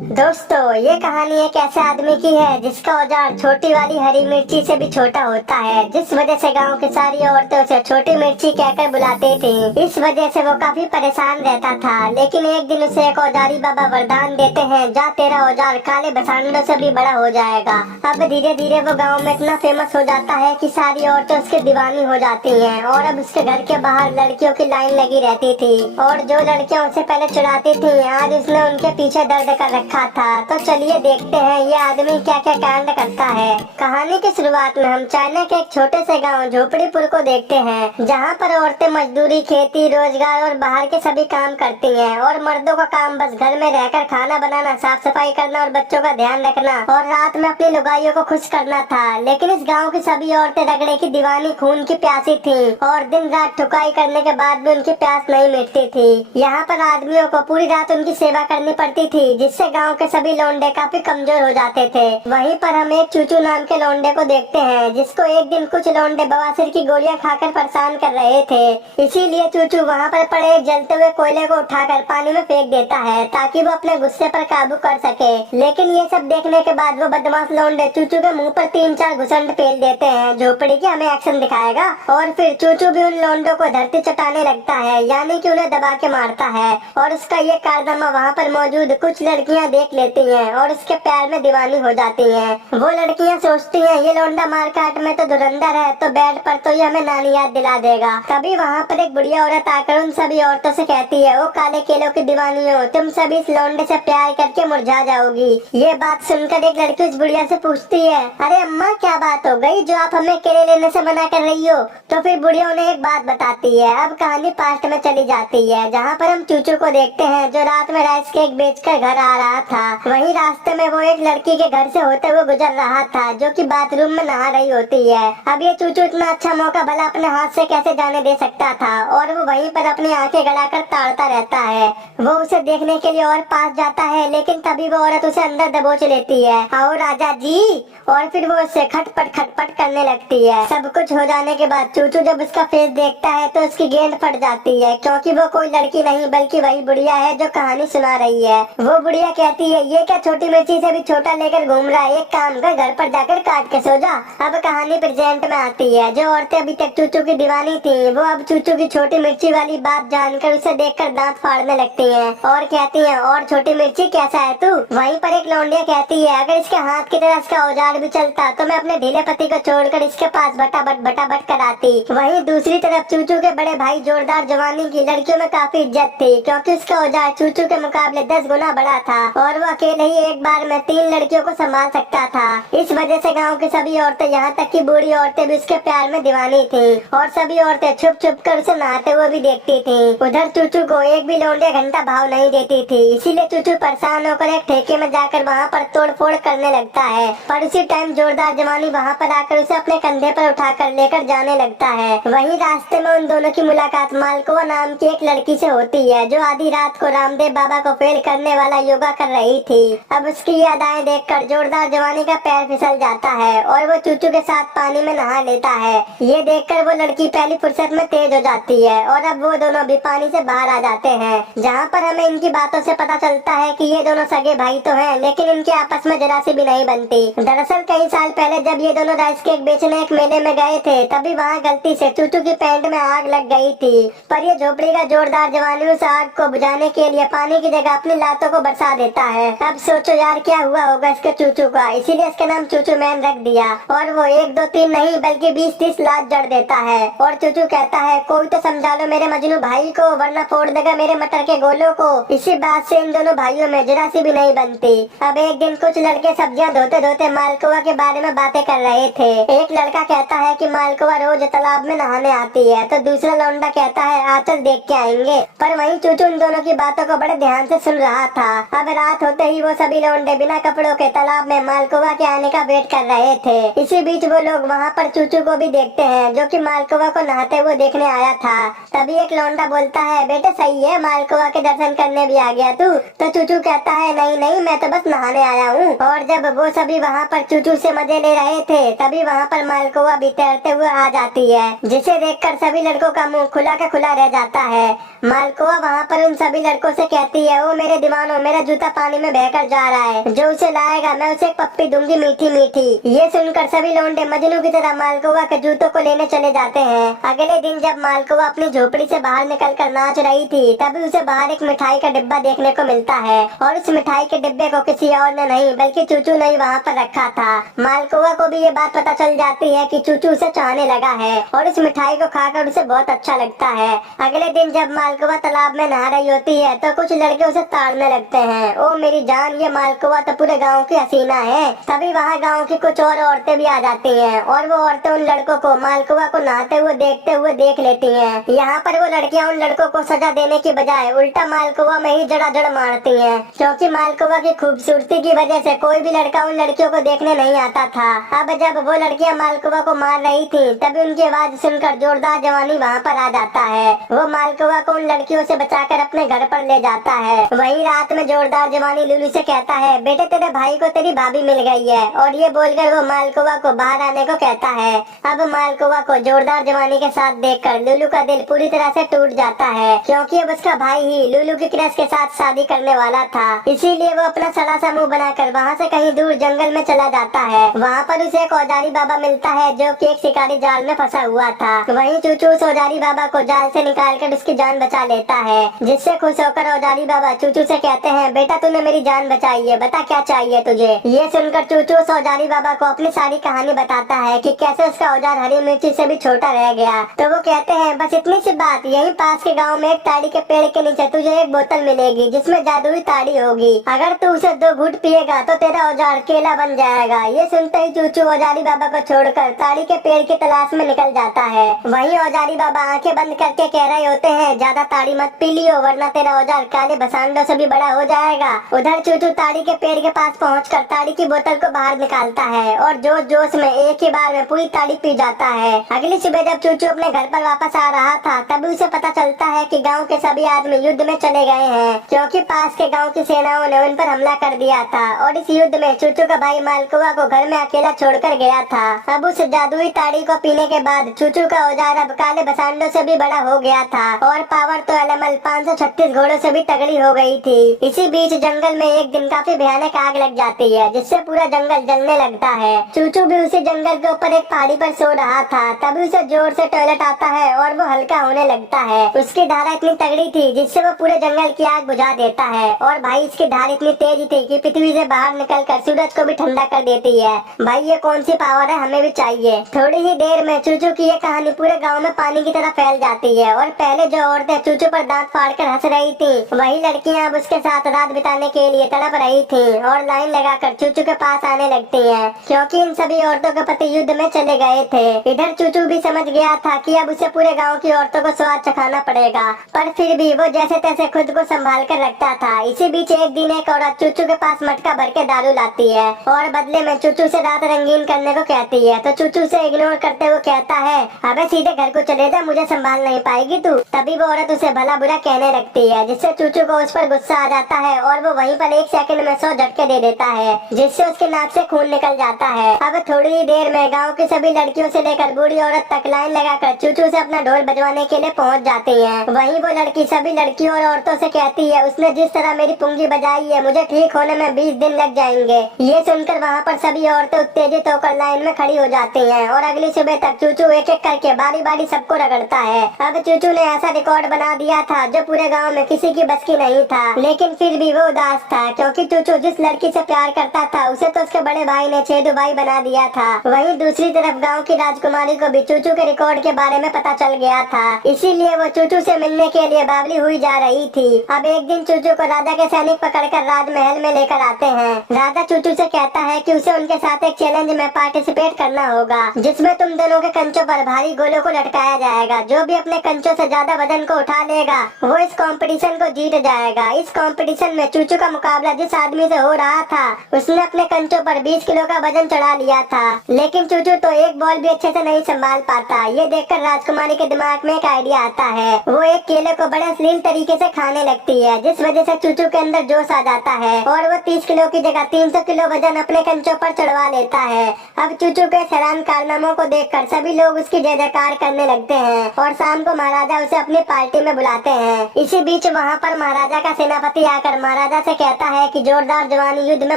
दोस्तों, ये कहानी एक ऐसे आदमी की है जिसका औजार छोटी वाली हरी मिर्ची से भी छोटा होता है, जिस वजह से गांव की सारी औरतें उसे छोटी मिर्ची कहकर बुलाती थी। इस वजह से वो काफी परेशान रहता था। लेकिन एक दिन उसे एक औजारी बाबा वरदान देते हैं, जा तेरा औजार काले बसांडों से भी बड़ा हो जाएगा। अब धीरे धीरे वो गाँव में इतना फेमस हो जाता है कि सारी औरतें उसकी दीवानी हो जाती है और अब उसके घर के बाहर लड़कियों की लाइन लगी रहती थी। और जो लड़कियां उसे पहले चुराती थी, आज उसने उनके पीछे दर्द कर रखा था। तो चलिए देखते हैं ये आदमी क्या क्या कांड करता है। कहानी की शुरुआत में हम चाइना के एक छोटे से गांव झोपड़ीपुर को देखते हैं, जहां पर औरतें मजदूरी, खेती, रोजगार और बाहर के सभी काम करती हैं और मर्दों का काम बस घर में रहकर खाना बनाना, साफ सफाई करना और बच्चों का ध्यान रखना और रात में अपनी लुगाइयों को खुश करना था। लेकिन इस गाँव की सभी औरतें रगड़े की दीवानी, खून की प्यासी थी और दिन रात ठुकाई करने के बाद भी उनकी प्यास नहीं मिटती थी। यहाँ पर आदमियों को पूरी रात उनकी सेवा करनी पड़ती थी, जिससे गांव के सभी लौंडे काफी कमजोर हो जाते थे। वहीं पर हम एक चूचू नाम के लौंडे को देखते हैं, जिसको एक दिन कुछ लौंडे बवासीर की गोलियां खाकर परेशान कर रहे थे। इसीलिए चूचू वहाँ पर पड़े एक जलते हुए कोयले को उठाकर पानी में फेंक देता है, ताकि वो अपने गुस्से पर काबू कर सके। लेकिन ये सब देखने के बाद वो बदमाश लौंडे चूचू के मुँह पर 3-4 घुसंड फेल देते हैं। झोपड़ी की हमें एक्शन दिखाएगा और फिर चूचू भी उन लौंडों को धरती चटाने लगता है, यानी कि उन्हें दबा के मारता है। और उसका ये कारनामा वहाँ पर मौजूद कुछ लड़कियाँ देख लेती हैं और उसके प्यार में दीवानी हो जाती हैं। वो लड़कियाँ सोचती हैं ये लौंडा मारकाट में तो धुरंधर है, तो बेड पर तो ये हमें नानी याद दिला देगा। तभी वहाँ पर एक बुढ़िया औरत आकर उन सभी औरतों से कहती है, ओ काले केलों की दीवानियों, तुम सभी इस लौंडे से प्यार करके मुरझा जाओगी। ये बात सुनकर एक लड़की उस बुढ़िया से पूछती है, अरे अम्मा क्या बात हो गई जो आप हमें केले लेने से मना कर रही हो? तो फिर बुढ़िया उन्हें एक बात बताती है। अब कहानी पास्ट में चली जाती है, जहाँ पर हम चूचू को देखते हैं जो रात में राइस केक बेचकर घर आ रहा था। वहीं रास्ते में वो एक लड़की के घर से होते हुए गुजर रहा था, जो कि बाथरूम में नहा रही होती है। अब ये चूचू इतना अच्छा मौका भला अपने हाथ से कैसे जाने दे सकता था, और वो वहीं पर अपनी आंखें गड़ाकर ताड़ता रहता है। वो उसे देखने के लिए और पास जाता है, लेकिन तभी वो औरत उसे अंदर दबोच लेती है। आओ राजा जी। और फिर वो उससे खटपट करने लगती है। सब कुछ हो जाने के बाद चूचू जब उसका फेस देखता है तो उसकी गेंद फट जाती है, क्योंकि वो कोई लड़की नहीं बल्कि वही बुढ़िया है जो कहानी सुना रही है। वो बुढ़िया कहती है, ये क्या छोटी मिर्ची से भी छोटा लेकर घूम रहा है, एक काम कर घर पर जाकर काट के सो जा। अब कहानी प्रेजेंट में आती है। जो औरतें अभी तक चूचू की दीवानी थी, वो अब चूचू की छोटी मिर्ची वाली बात जानकर उसे देखकर दांत फाड़ने लगती हैं और कहती हैं, और छोटी मिर्ची कैसा है तू? वहीं पर एक लौंडिया कहती है, अगर इसके हाथ की तरह इसका औजार भी चलता तो मैं अपने ढीले पति को छोड़कर इसके पास बटाबट कराती। वहीं दूसरी तरफ चूचू के बड़े भाई जोरदार जवानी की लड़कियों में काफी इज्जत थी, क्योंकि उसका औजार चूचू के मुकाबले 10 गुना बड़ा था और वो अकेले ही एक बार में 3 लड़कियों को संभाल सकता था। इस वजह से गांव की सभी औरतें, यहाँ तक कि बूढ़ी औरतें भी उसके प्यार में दीवानी थी और सभी औरतें छुप कर उसे नहाते हुए भी देखती थी। उधर चूचू को एक भी लौंडिया घंटा भाव नहीं देती थी, इसीलिए चूचू परेशान होकर एक ठेके में जाकर वहाँ पर तोड़ फोड़ करने लगता है। पर उसी टाइम जोरदार जवानी वहाँ पर आकर उसे अपने कंधे पर उठाकर लेकर जाने लगता है। वहीं रास्ते में उन दोनों की मुलाकात मालकोवा नाम की एक लड़की से होती है, जो आधी रात को रामदेव बाबा को फेल करने वाला योगा कर रही थी। अब उसकी यादाएं देखकर जोरदार जवानी का पैर फिसल जाता है और वो चूचू के साथ पानी में नहा लेता है। ये देखकर वो लड़की पहली फुर्सत में तेज हो जाती है और अब वो दोनों भी पानी से बाहर आ जाते हैं, जहाँ पर हमें इनकी बातों से पता चलता है कि ये दोनों सगे भाई तो हैं, लेकिन इनके आपस में जरा सी भी नहीं बनती। दरअसल कई साल पहले जब ये दोनों राइस केक बेचने एक मेले में गए थे, तभी वहाँ गलती से चूचू की पैंट में आग लग गई थी। पर ये झोपड़ी का जोरदार जवानी उस आग को बुझाने के लिए पानी की जगह अपनी लातों को बरसा देता है। अब सोचो यार क्या हुआ होगा इसके चूचू का, इसीलिए इसका नाम चूचू मैन रख दिया। और वो 1 2 3 नहीं बल्कि 20-30 लात जड़ देता है। और चूचू कहता है, कोई तो समझा लो मेरे मजनू भाई को, वरना फोड़ देगा मेरे मटर के गोलों को। इसी बात से इन दोनों भाइयों में जरा सी भी नहीं बनती। अब एक दिन कुछ लड़के सब्जियां धोते धोते मालकोवा के बारे में बातें कर रहे थे। एक लड़का कहता है कि मालकोवा रोज तालाब में नहाने आती है, तो दूसरा लौंडा कहता है आचल देख के आएंगे। पर वहीं चूचू उन दोनों की बातों को बड़े ध्यान से सुन रहा था। अब रात होते ही वो सभी लौंडे बिना कपड़ों के तालाब में मालकोवा के आने का वेट कर रहे थे। इसी बीच वो लोग वहाँ पर चूचू को भी देखते हैं, जो कि मालकोवा को नहाते हुए देखने आया था। तभी एक लौंडा बोलता है, बेटे सही है, मालकोवा के दर्शन करने भी आ गया तू? तो चूचू कहता है, नहीं नहीं मैं तो बस नहाने आया हूँ। और जब वो सभी वहाँ पर चूचू से मजे ले रहे थे, तभी वहाँ पर मालकोवा भी तैरते हुए आ जाती है, जिसे देखकर सभी लड़कों का मुंह खुला रह जाता है। मालकोवा वहाँ पर उन सभी लड़कों से कहती है, ओ मेरे दीवानों, मेरा जूता पानी में बहकर जा रहा है। जो उसे लाएगा मैं उसे एक पप्पी दूंगी मीठी मीठी। ये सुनकर सभी लौंडे मजनू की तरह मालकोवा के जूतों को लेने चले जाते हैं। अगले दिन जब मालकोवा अपनी झोपड़ी से बाहर निकलकर नाच रही थी तभी उसे बाहर एक मिठाई का डिब्बा देखने को मिलता है और उस मिठाई के डिब्बे को किसी और ने नहीं बल्कि चूचू ने ही वहाँ पर रखा था। मालकोवा को भी ये बात पता चल जाती है कि चूचू उसे चाहने लगा है और इस मिठाई को खाकर उसे बहुत अच्छा लगता है। अगले दिन जब मालकोवा तालाब में नहा रही होती है तो कुछ लड़के उसे ताड़ने लगते हैं। ओ मेरी जान, ये मालकोवा तो पूरे गाँव की हसीना है। तभी वहाँ गाँव की कुछ और औरतें भी आ जाती हैं और वो औरतें उन लड़कों को मालकोवा को नहाते हुए देखते हुए देख लेती हैं। यहाँ पर वो लड़कियाँ उन लड़कों को सजा देने की बजाय उल्टा मालकोवा में ही जड़ाजड़ मारती हैं, क्योंकि मालकोवा की खूबसूरती की वजह से कोई भी लड़का उन लड़कियों को देखने नहीं आता था। अब जब वो लड़कियाँ मालकोवा को मार रही थी तभी उनकी आवाज सुनकर जोरदार जवानी वहाँ पर आ जाता है। वो मालकोवा को उन लड़कियों से बचाकर अपने घर पर ले जाता है। वही रात में जोरदार जवानी लुलू से कहता है, बेटे तेरे भाई को तेरी भाभी मिल गई है, और ये बोलकर वो मालकोवा को बाहर आने को कहता है। अब मालकोवा को जोरदार जवानी के साथ देखकर लुलू का दिल पूरी तरह से टूट जाता है, क्योंकि अब उसका भाई ही लुलू की क्रश के साथ शादी करने वाला था। इसीलिए वो अपना सड़ा सा मुंह बनाकर वहाँ से कहीं दूर जंगल में चला जाता है। वहाँ पर उसे एक औजारी बाबा मिलता है जो कि एक शिकारी जाल में फंसा हुआ था। वहीं चूचू उस औजारी बाबा को जाल से निकालकर उसकी जान बचा लेता है, जिससे खुश होकर औजारी बाबा चूचू से कहते हैं, बेटा तूने मेरी जान बचाई है, बता क्या चाहिए तुझे। ये सुनकर चूचू उस औजारी बाबा को अपनी सारी कहानी बताता है कि कैसे उसका औजार हरी मिर्ची से भी छोटा रह गया। तो वो कहते हैं, बस इतनी सी बात, यहीं पास के गाँव में एक ताड़ी के पेड़ के नीचे तुझे एक बोतल मिलेगी जिसमें जादुई ताड़ी होगी। अगर तू उसे 2 घूंट पिएगा तो तेरा औजार केला बन जाएगा। ये सुनते ही चूचू औजारी बाबा को छोड़कर ताड़ी के पेड़ की तलाश में निकल जाता है। वहीं औजारी बाबा आंखें बंद करके कह रहे होते हैं, ज्यादा ताड़ी मत पी लियो वरना तेरा औजार काले भसांडों से भी बड़ा हो जाएगा। उधर चूचू ताड़ी के पेड़ के पास पहुंचकर ताड़ी की बोतल को बाहर निकालता है और जोश जोश में एक ही बार में पूरी ताड़ी पी जाता है। अगली सुबह जब चूचू अपने घर पर वापस आ रहा था तभी उसे पता चलता है कि गांव के सभी आदमी युद्ध में चले गए हैं, क्योंकि पास के गांव की सेनाओं ने उन पर हमला कर दिया था और इस युद्ध में चूचू का भाई मालकोवा को घर में अकेला छोड़कर गया था। अब उस जादुई ताड़ी को पीने के बाद चूचू का औजार अब काले बसांडों से भी बड़ा हो गया था और पावर तो एलएमएल 536 घोड़ों से भी तगड़ी हो गई थी। इसी बीच जंगल में एक दिन काफी भयानक आग लग जाती है, जिससे पूरा जंगल जलने लगता है। चूचू भी उसी जंगल के ऊपर एक पहाड़ी पर सो रहा था, तभी उसे जोर से टॉयलेट आता है और वो हल्का होने लगता है। उसकी धारा इतनी तगड़ी थी जिससे वो पूरे जंगल की आग बुझा देता है, और भाई इसकी धार इतनी तेज थी कि पृथ्वी से बाहर निकलकर सूरज को भी ठंडा कर देती है। भाई ये कौन सी पावर है, हमें भी चाहिए। थोड़ी ही देर में चूचू की ये कहानी पूरे गाँव में पानी की तरह फैल जाती है, और पहले जो औरतें चूचू पर दांत फाड़कर हंस रही थी वही लड़कियां अब उसके साथ रात बिताने के लिए तड़प रही थी और लाइन लगाकर चूचू के पास आने लगती हैं, क्योंकि इन सभी औरतों के पति युद्ध में चले गए थे। इधर चूचू भी समझ गया था कि अब उसे पूरे गांव की औरतों को स्वाद चखाना पड़ेगा, पर फिर भी वो जैसे तैसे खुद को संभाल कर रखता था। इसी बीच एक दिन एक औरत चूचू के पास मटका भर के दारू लाती है और बदले में चूचू से रात रंगीन करने को कहती है। तो चूचू से इग्नोर करते हुए कहता है, अबे सीधे घर को चले जा, मुझे संभाल नहीं पाएगी तू। तभी वो औरत उसे भला बुरा कहने लगती है, जिससे चूचू को उस पर गुस्सा आ जाता है और वो वहीं पर 1 सेकंड में 100 झटके दे देता है, जिससे उसके नाक से खून निकल जाता है। अब थोड़ी ही देर में गांव की सभी लड़कियों से लेकर बूढ़ी औरत तक लाइन लगाकर चूचू से अपना ढोल बजवाने के लिए पहुंच जाती है। वहीं वो लड़की सभी लड़कियों और औरतों से कहती है, उसने जिस तरह मेरी पुंगी बजाई है मुझे ठीक होने में 20 दिन लग जाएंगे। ये सुनकर वहाँ पर सभी औरतें उत्तेजित होकर लाइन में खड़ी हो जाती हैं और अगली सुबह तक चूचू एक एक करके बारी बारी सबको रगड़ता है। अब चूचू ने ऐसा रिकॉर्ड बना दिया था जो पूरे गांव में किसी की बस की नहीं था, लेकिन फिर भी वो उदास था, क्योंकि चूचू जिस लड़की से प्यार करता था उसे तो उसके बड़े भाई ने छेदू भाई बना दिया था। वहीं दूसरी तरफ गांव की राजकुमारी को भी चूचू के रिकॉर्ड के बारे में पता चल गया था, इसीलिए वो चूचू से मिलने के लिए बावली हुई जा रही थी। अब एक दिन चूचू को राजा के सैनिक पकड़कर राजमहल में लेकर आते हैं। राजा चूचू से कहता है कि उसे उनके साथ एक चैलेंज में पार्टिसिपेट करना होगा, जिसमें तुम दोनों के कंचों पर भारी गोलों को लटकाया जाएगा। जो भी अपने कंचों से ज्यादा वजन को उठा लेगा वो इस कंपटीशन को जीत जाएगा। इस कंपटीशन में चूचू का मुकाबला जिस आदमी से हो रहा था उसने अपने कंचों पर 20 किलो का वजन चढ़ा लिया था, लेकिन चूचू तो एक बॉल भी अच्छे से नहीं संभाल पाता। ये देखकर राजकुमारी के दिमाग में एक आइडिया आता है। वो एक केले को बड़े अश्लील तरीके से खाने लगती है, जिस वजह से चूचू के अंदर जोश आ जाता है और वो 30 किलो की जगह 300 किलो वजन अपने कंचों पर चढ़वा लेता है। अब चूचू के हैरान कारनामों को देखकर सभी लोग उसकी जय जयकार करने लगते हैं और शाम को महाराजा उसे अपनी पार्टी में बुलाते हैं। इसी बीच वहाँ पर महाराजा का सेनापति आकर महाराजा महाराजा से कहता है कि जोरदार जवानी युद्ध में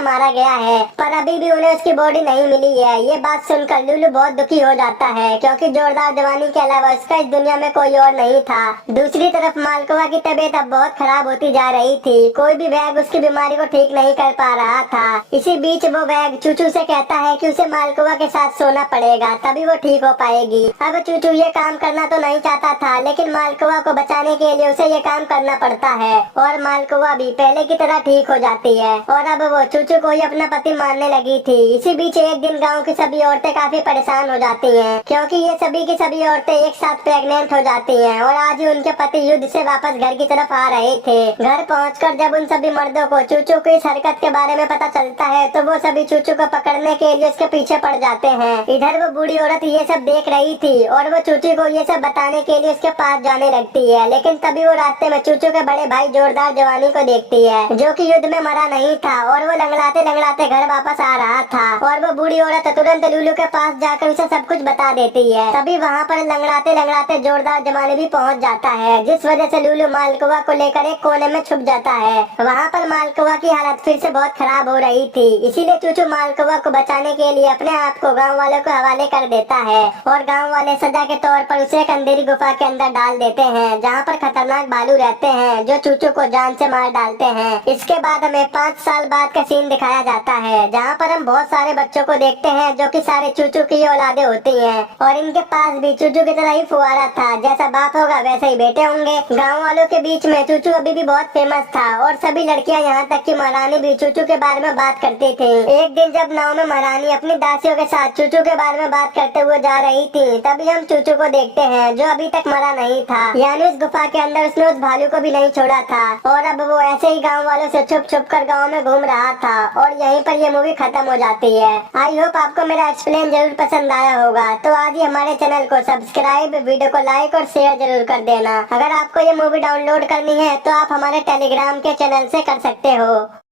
मारा गया है, पर अभी भी उन्हें उसकी बॉडी नहीं मिली है। ये बात सुनकर लुलु बहुत दुखी हो जाता है, क्योंकि जोरदार जवानी के अलावा उसका इस दुनिया में कोई और नहीं था। दूसरी तरफ मालकोवा की तबीयत अब बहुत खराब होती जा रही थी। कोई भी वैद्य उसकी बीमारी को ठीक नहीं कर पा रहा था। इसी बीच वो वैद्य चूचू से कहता है कि उसे मालकोवा के साथ सोना पड़ेगा, तभी वो ठीक हो पाएगी। अब चूचू ये काम करना तो नहीं चाहता था, लेकिन मालकोवा को बचाने के लिए उसे ये काम करना पड़ता है और मालकोवा भी पहले की तरह ठीक हो जाती है और अब वो चूचू को ही अपना पति मानने लगी थी। इसी बीच एक दिन गांव की सभी औरतें काफी परेशान हो जाती हैं, क्योंकि ये सभी की सभी औरतें एक साथ प्रेग्नेंट हो जाती हैं और आज ही उनके पति युद्ध से वापस घर की तरफ आ रहे थे। घर पहुंचकर जब उन सभी मर्दों को चूचू की इस हरकत के बारे में पता चलता है तो वो सभी चूचू को पकड़ने के लिए उसके पीछे पड़ जाते हैं। इधर वो बूढ़ी औरत ये सब देख रही थी और वो चूचू को ये सब बताने के लिए उसके पास जाने लगती है, लेकिन तभी वो रास्ते में चूचू के बड़े भाई जोरदार जवानी को देखती है, जो कि युद्ध में मरा नहीं था और वो लंगड़ाते लंगड़ाते घर वापस आ रहा था। और वो बूढ़ी औरत तुरंत लुलु के पास जाकर उसे सब कुछ बता देती है। तभी वहाँ पर लंगड़ाते लंगड़ाते जोरदार जवानी भी पहुँच जाता है, जिस वजह से लुलु मालकोवा को लेकर एक कोने में छुप जाता है। वहाँ पर मालकोवा की हालत फिर से बहुत खराब हो रही थी, इसीलिए चूचू मालकोवा को बचाने के लिए अपने आप को गाँव वालों को हवाले कर देता है और गाँव वाले सजा के तौर पर उसे एक अंधेरी गुफा के अंदर डाल देते हैं, जहाँ पर खतरनाक भालू रहते हैं जो चूचू को जान से मार डालते हैं। इसके बाद हमें 5 साल बाद का सीन दिखाया जाता है, जहाँ पर हम बहुत सारे बच्चों को देखते हैं जो कि सारे चूचू की औलादे होती हैं और इनके पास भी चूचू की तरह ही फुवारा था। जैसा बाप होगा वैसे ही बेटे होंगे। गाँव वालों के बीच में चूचू अभी भी बहुत फेमस था और सभी लड़कियाँ यहाँ तक कि महारानी भी चूचू के बारे में बात करती थी। एक दिन जब नाव में महारानी अपनी दासियों के साथ चूचू के बारे में बात करते हुए जा रही थी, तभी हम चूचू को देखते हैं जो अभी तक मरा नहीं था, यानी उस गुफा के अंदर उसने उस भालू को भी नहीं छोड़ा था और अब वो ऐसे ही गाँव वालों से छुप छुप कर गाँव में घूम रहा था और यहीं पर ये मूवी खत्म हो जाती है। आई होप आपको मेरा एक्सप्लेन जरूर पसंद आया होगा, तो आज ही हमारे चैनल को सब्सक्राइब, वीडियो को लाइक और शेयर जरूर कर देना। अगर आपको ये मूवी डाउनलोड करनी है तो आप हमारे टेलीग्राम के चैनल से कर सकते हो।